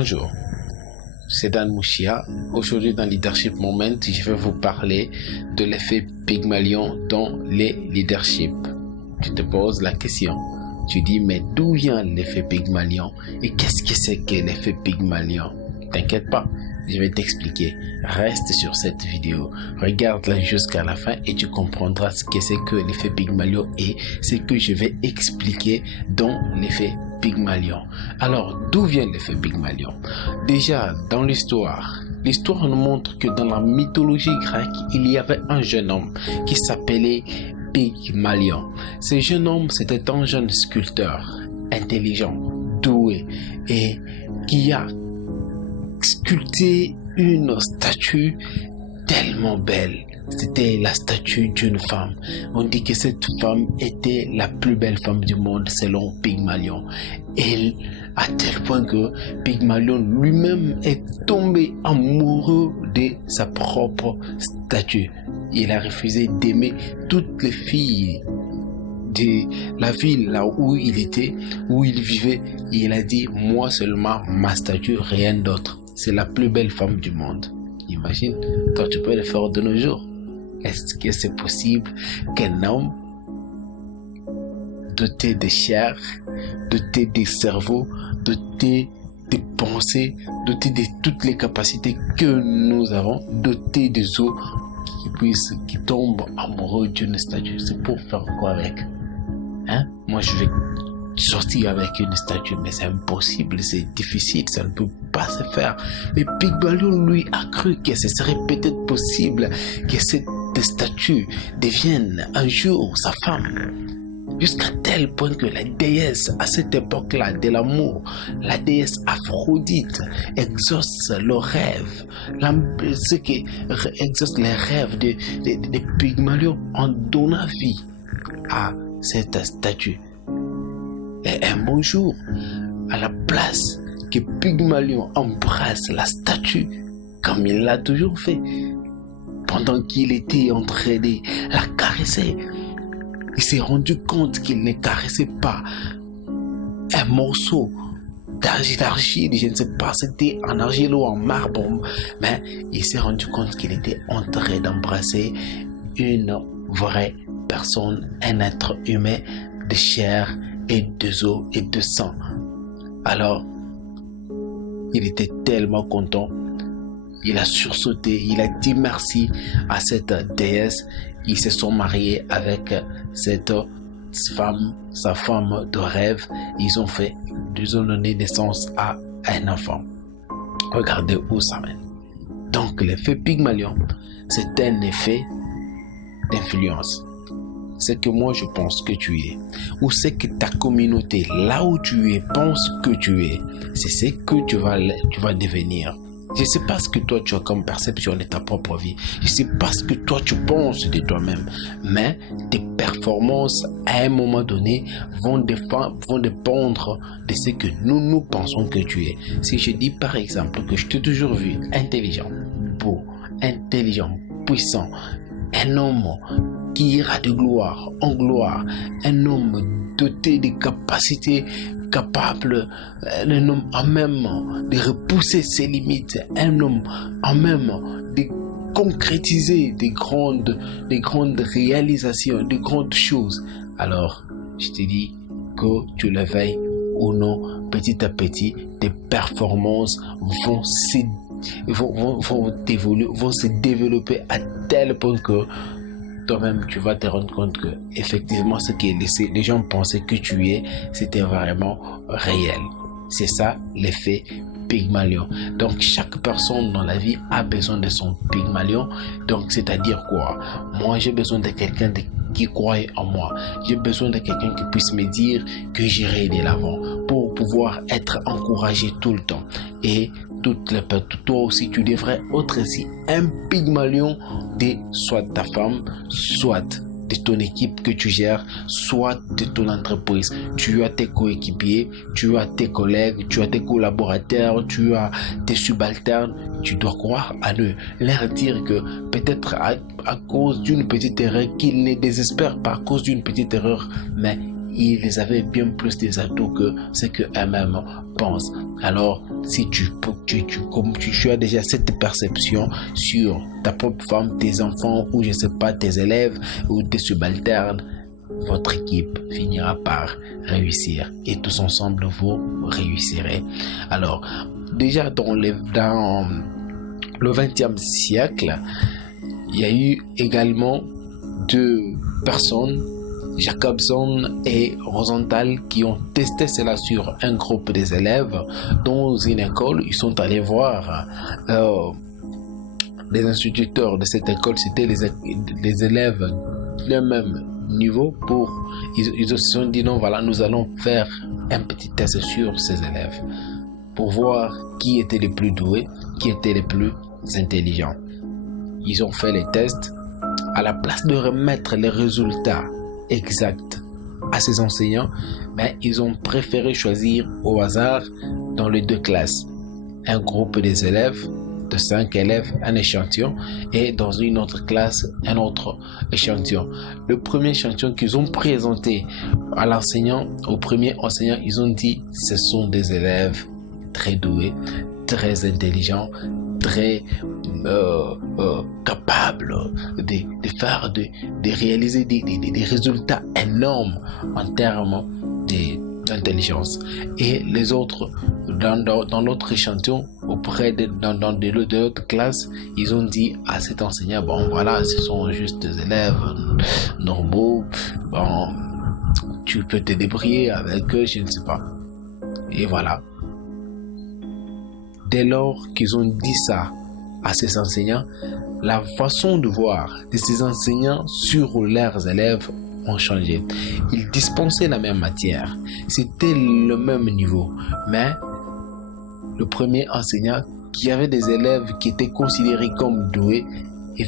Bonjour, c'est Dan Mouchia. Aujourd'hui dans Leadership Moment, je vais vous parler de l'effet Pygmalion dans les leaderships. Tu te poses la question, tu dis mais d'où vient l'effet Pygmalion et qu'est-ce que c'est que l'effet Pygmalion? T'inquiète pas, je vais t'expliquer. Reste sur cette vidéo, regarde-la jusqu'à la fin et tu comprendras ce que c'est que l'effet Pygmalion et ce que je vais expliquer dans l'effet Pygmalion. Alors, d'où vient l'effet Pygmalion? Déjà, dans l'histoire nous montre que dans la mythologie grecque, il y avait un jeune homme qui s'appelait Pygmalion. Ce jeune homme, c'était un jeune sculpteur, intelligent, doué et qui a sculpté une statue tellement belle. C'était la statue d'une femme. On dit que cette femme était la plus belle femme du monde selon Pygmalion. Et à tel point que Pygmalion lui-même est tombé amoureux de sa propre statue. Il a refusé d'aimer toutes les filles de la ville là où il était, où il vivait. Et il a dit, moi seulement, ma statue, rien d'autre. C'est la plus belle femme du monde. Imagine, toi tu peux le faire de nos jours. Est-ce que c'est possible qu'un homme doté de chair, doté de cerveau, doté de pensées, doté de toutes les capacités que nous avons, doté des os, qui tombe amoureux d'une statue? C'est pour faire quoi avec? Moi je vais sortir avec une statue, mais c'est impossible, c'est difficile, ça ne peut pas se faire. Mais Pygmalion lui a cru que ce serait peut-être possible que cette statue devienne un jour sa femme. Jusqu'à tel point que la déesse, à cette époque-là de l'amour, la déesse Aphrodite, exauce le rêve, ce qui exauce les rêves de Pygmalion en donnant vie à cette statue. Et un bon jour, à la place que Pygmalion embrasse la statue, comme il l'a toujours fait, pendant qu'il était en train de la caresser, il s'est rendu compte qu'il ne caressait pas un morceau d'argile, je ne sais pas, c'était en argile ou en marbre, mais il s'est rendu compte qu'il était en train d'embrasser une vraie personne, un être humain de chair et de os et de sang. Alors, il était tellement content. Il a sursauté, il a dit merci à cette déesse. Ils se sont mariés avec cette femme, sa femme de rêve. Ils ont donné naissance à un enfant. Regardez où ça mène. Donc l'effet Pygmalion, c'est un effet d'influence. C'est que moi je pense que tu es, ou c'est que ta communauté, là où tu es, pense que tu es, c'est ce que tu vas devenir. Je ne sais pas ce que toi tu as comme perception de ta propre vie. Je ne sais pas ce que toi tu penses de toi-même. Mais tes performances à un moment donné vont dépendre de ce que nous pensons que tu es. Si je dis par exemple que je t'ai toujours vu intelligent, beau, intelligent, puissant, un homme qui ira de gloire en gloire, un homme doté de capacités, capable, un homme en même de repousser ses limites, un homme en même de concrétiser des grandes réalisations, de grandes choses. Alors, je te dis que tu le veuilles ou non, petit à petit, tes performances vont se développer à tel point que toi-même tu vas te rendre compte que effectivement ce que les gens pensaient que tu es, c'était vraiment réel. C'est ça l'effet Pygmalion. Donc chaque personne dans la vie a besoin de son Pygmalion. Donc c'est-à-dire quoi? Moi j'ai besoin de quelqu'un qui croit en moi. J'ai besoin de quelqu'un qui puisse me dire que j'irai de l'avant pour pouvoir être encouragé tout le temps. Et toi aussi tu devrais être aussi un Pygmalion de soit ta femme, soit de ton équipe que tu gères, soit de ton entreprise. Tu as tes coéquipiers, tu as tes collègues, tu as tes collaborateurs, tu as tes subalternes. Tu dois croire à eux, leur dire que peut-être à cause d'une petite erreur, qu'ils ne désespèrent pas à cause d'une petite erreur, mais ils avaient bien plus des atouts que ce qu'eux-mêmes pensent. Alors, si tu as déjà cette perception sur ta propre femme, tes enfants ou je ne sais pas, tes élèves ou tes subalternes, votre équipe finira par réussir et tous ensemble vous réussirez. Alors, déjà dans le 20e siècle, il y a eu également deux personnes, Jacobson et Rosenthal, qui ont testé cela sur un groupe des élèves dans une école. Ils sont allés voir les instituteurs de cette école, c'était les élèves du même niveau. Ils se sont dit non, voilà, nous allons faire un petit test sur ces élèves pour voir qui était les plus doués, qui étaient les plus intelligents. Ils ont fait les tests. À la place de remettre les résultats exacts à ces enseignants, mais ils ont préféré choisir au hasard dans les deux classes un groupe des élèves de 5 élèves, un échantillon, et dans une autre classe un autre échantillon. Le premier échantillon qu'ils ont présenté à l'enseignant, au premier enseignant, ils ont dit ce sont des élèves très doués, très intelligents, très capables de réaliser des résultats énormes en termes d'intelligence. Et les autres, dans l'autre échantillon, dans d'autres classes, ils ont dit à cet enseignant, bon voilà, ce sont juste des élèves normaux, bon, tu peux te débrouiller avec eux, je ne sais pas. Et voilà. Dès lors qu'ils ont dit ça à ces enseignants, la façon de voir de ces enseignants sur leurs élèves ont changé. Ils dispensaient la même matière, c'était le même niveau, mais le premier enseignant qui avait des élèves qui étaient considérés comme doués et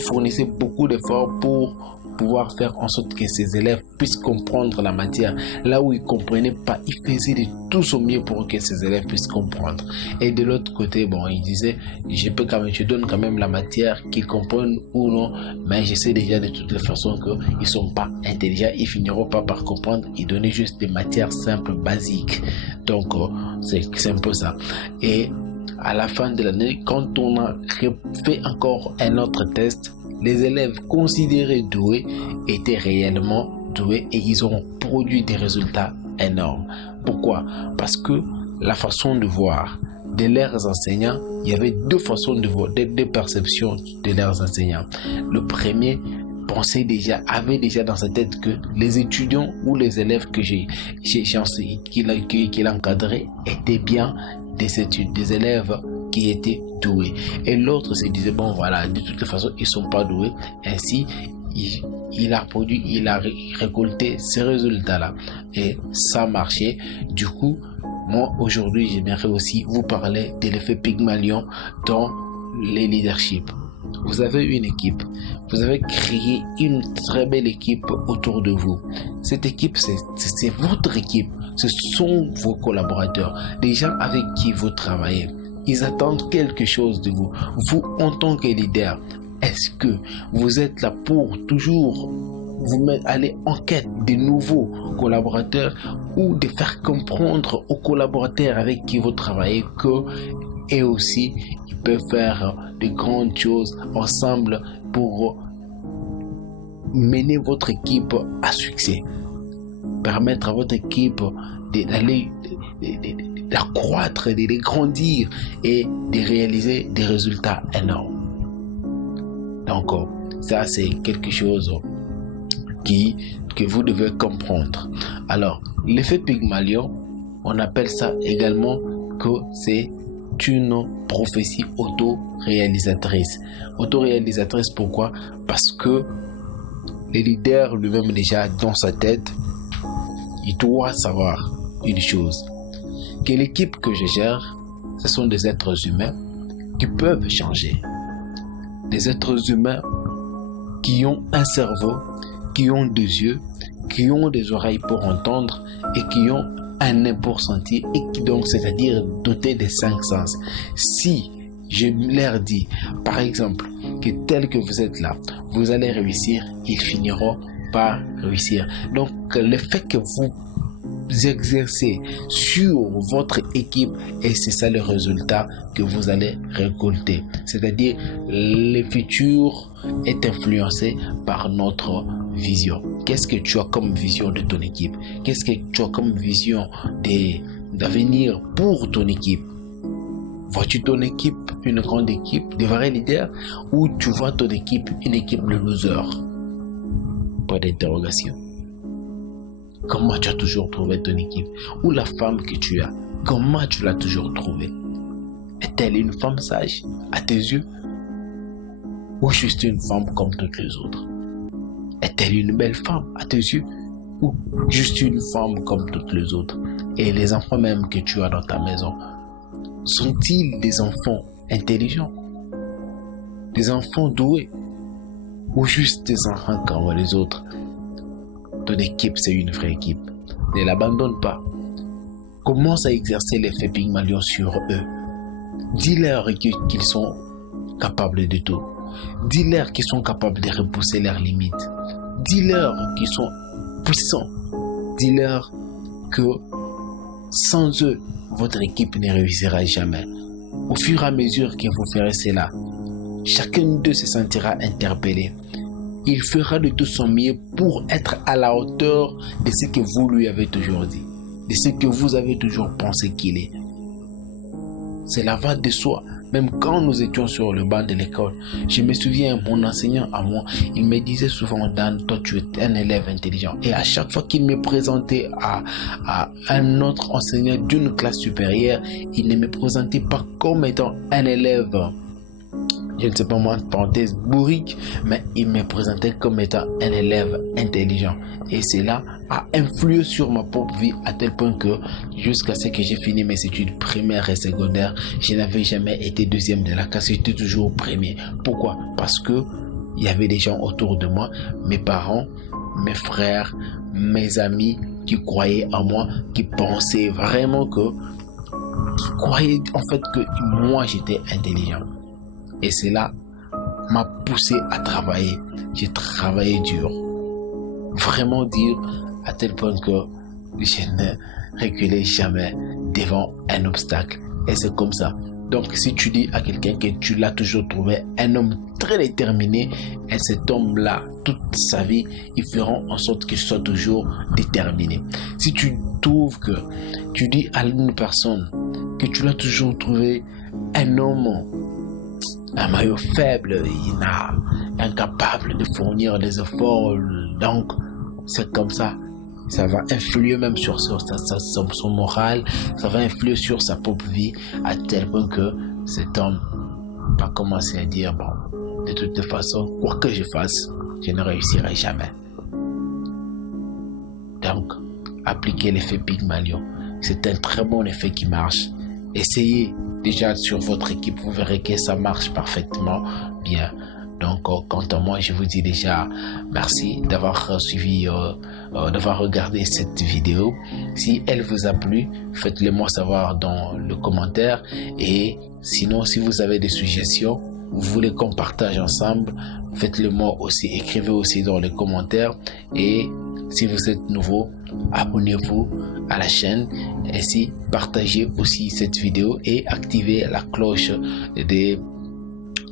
fournissait beaucoup d'efforts pour pouvoir faire en sorte que ses élèves puissent comprendre la matière. Là où ils ne comprenaient pas, il faisait de tout son mieux pour que ses élèves puissent comprendre. Et de l'autre côté, bon, il disait, je donne quand même la matière, qu'ils comprennent ou non, mais je sais déjà de toutes les façons qu'ils ne sont pas intelligents, ils finiront pas par comprendre, ils donnaient juste des matières simples, basiques. Donc, c'est un peu ça. Et à la fin de l'année, quand on a fait encore un autre test, les élèves considérés doués étaient réellement doués et ils ont produit des résultats énormes. Pourquoi? Parce que la façon de voir de leurs enseignants, il y avait deux façons de voir, deux perceptions de leurs enseignants. Le premier avait déjà dans sa tête que les étudiants ou les élèves qu'il encadrait étaient bien des élèves qui étaient doués. Et l'autre se disait, bon voilà, de toutes les façons, ils ne sont pas doués. Ainsi, il a récolté ces résultats-là. Et ça marchait. Du coup, moi, aujourd'hui, j'aimerais aussi vous parler de l'effet Pygmalion dans les leaderships. Vous avez une équipe. Vous avez créé une très belle équipe autour de vous. Cette équipe, c'est votre équipe. Ce sont vos collaborateurs, les gens avec qui vous travaillez. Ils attendent quelque chose de vous. Vous, en tant que leader, est-ce que vous êtes là pour toujours aller en quête de nouveaux collaborateurs ou de faire comprendre aux collaborateurs avec qui vous travaillez que eux aussi, ils peuvent faire de grandes choses ensemble pour mener votre équipe à succès, permettre à votre équipe d'accroître, de grandir et de réaliser des résultats énormes. Donc, ça, c'est quelque chose que vous devez comprendre. Alors, l'effet Pygmalion, on appelle ça également que c'est une prophétie auto-réalisatrice. Auto-réalisatrice, pourquoi? Parce que le leader lui-même déjà dans sa tête, il doit savoir une chose, que l'équipe que je gère, ce sont des êtres humains qui peuvent changer. Des êtres humains qui ont un cerveau, qui ont des yeux, qui ont des oreilles pour entendre et qui ont un nez pour sentir, et qui donc, c'est-à-dire dotés des 5 sens. Si je leur dis, par exemple, que tel que vous êtes là, vous allez réussir, ils finiront pas réussir. Donc, le fait que vous exercez sur votre équipe, et c'est ça le résultat que vous allez récolter. C'est-à-dire, le futur est influencé par notre vision. Qu'est-ce que tu as comme vision de ton équipe? Qu'est-ce que tu as comme vision d'avenir pour ton équipe? Vois-tu ton équipe une grande équipe, des vrais leaders, ou tu vois ton équipe une équipe de losers? Point d'interrogation. Comment tu as toujours trouvé ton équipe? Ou la femme que tu as, comment tu l'as toujours trouvée? Est-elle une femme sage à tes yeux? Ou juste une femme comme toutes les autres? Est-elle une belle femme à tes yeux? Ou juste une femme comme toutes les autres? Et les enfants même que tu as dans ta maison, sont-ils des enfants intelligents? Des enfants doués? Ou juste des enfants comme les autres? Ton équipe, c'est une vraie équipe. Ne l'abandonne pas. Commence à exercer l'effet Pygmalion sur eux. Dis-leur qu'ils sont capables de tout. Dis-leur qu'ils sont capables de repousser leurs limites. Dis-leur qu'ils sont puissants. Dis-leur que sans eux, votre équipe ne réussira jamais. Au fur et à mesure que vous ferez cela, chacun d'eux se sentira interpellé. Il fera de tout son mieux pour être à la hauteur de ce que vous lui avez toujours dit, de ce que vous avez toujours pensé qu'il est. Cela va de soi. Même quand nous étions sur le banc de l'école, je me souviens, mon enseignant à moi, il me disait souvent, Dan, toi tu es un élève intelligent. Et à chaque fois qu'il me présentait à un autre enseignant d'une classe supérieure, il ne me présentait pas comme étant un élève, je ne sais pas moi, parenthèse, bourrique, mais il me présentait comme étant un élève intelligent. Et cela a influé sur ma propre vie à tel point que jusqu'à ce que j'ai fini mes études primaires et secondaires, je n'avais jamais été deuxième de la classe, j'étais toujours premier. Pourquoi? Parce que il y avait des gens autour de moi, mes parents, mes frères, mes amis qui croyaient en moi, qui pensaient vraiment qui croyaient en fait que moi j'étais intelligent. Et cela m'a poussé à travailler. J'ai travaillé dur. Vraiment dur, à tel point que je ne reculais jamais devant un obstacle. Et c'est comme ça. Donc, si tu dis à quelqu'un que tu l'as toujours trouvé un homme très déterminé, et cet homme-là, toute sa vie, ils feront en sorte qu'il soit toujours déterminé. Si tu trouves que tu dis à une personne que tu l'as toujours trouvé un homme, un maillot faible, il est incapable de fournir des efforts, donc c'est comme ça. Ça va influer même sur son moral, ça va influer sur sa propre vie, à tel point que cet homme va commencer à dire, bon, de toute façon, quoi que je fasse, je ne réussirai jamais. Donc, appliquez l'effet Pygmalion. C'est un très bon effet qui marche. Essayez déjà sur votre équipe, vous verrez que ça marche parfaitement bien. Donc, quant à moi, je vous dis déjà merci d'avoir suivi, d'avoir regardé cette vidéo. Si elle vous a plu, faites-le moi savoir dans le commentaire. Et sinon, si vous avez des suggestions, vous voulez qu'on partage ensemble, faites-le moi aussi. Écrivez aussi dans les commentaires. Et si vous êtes nouveau, abonnez-vous à la chaîne. Ainsi, partagez aussi cette vidéo et activez la cloche des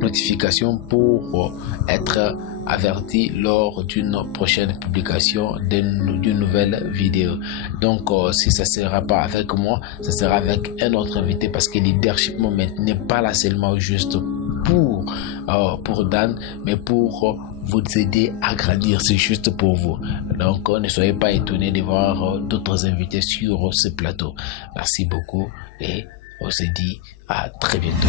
notifications pour être averti lors d'une prochaine publication d'une nouvelle vidéo. Donc si ça sera pas avec moi, ça sera avec un autre invité, parce que Leadership Moment n'est pas là seulement juste pour Dan, mais pour vous aider à grandir. C'est juste pour vous. Donc ne soyez pas étonnés de voir d'autres invités sur ce plateau. Merci beaucoup et on se dit à très bientôt.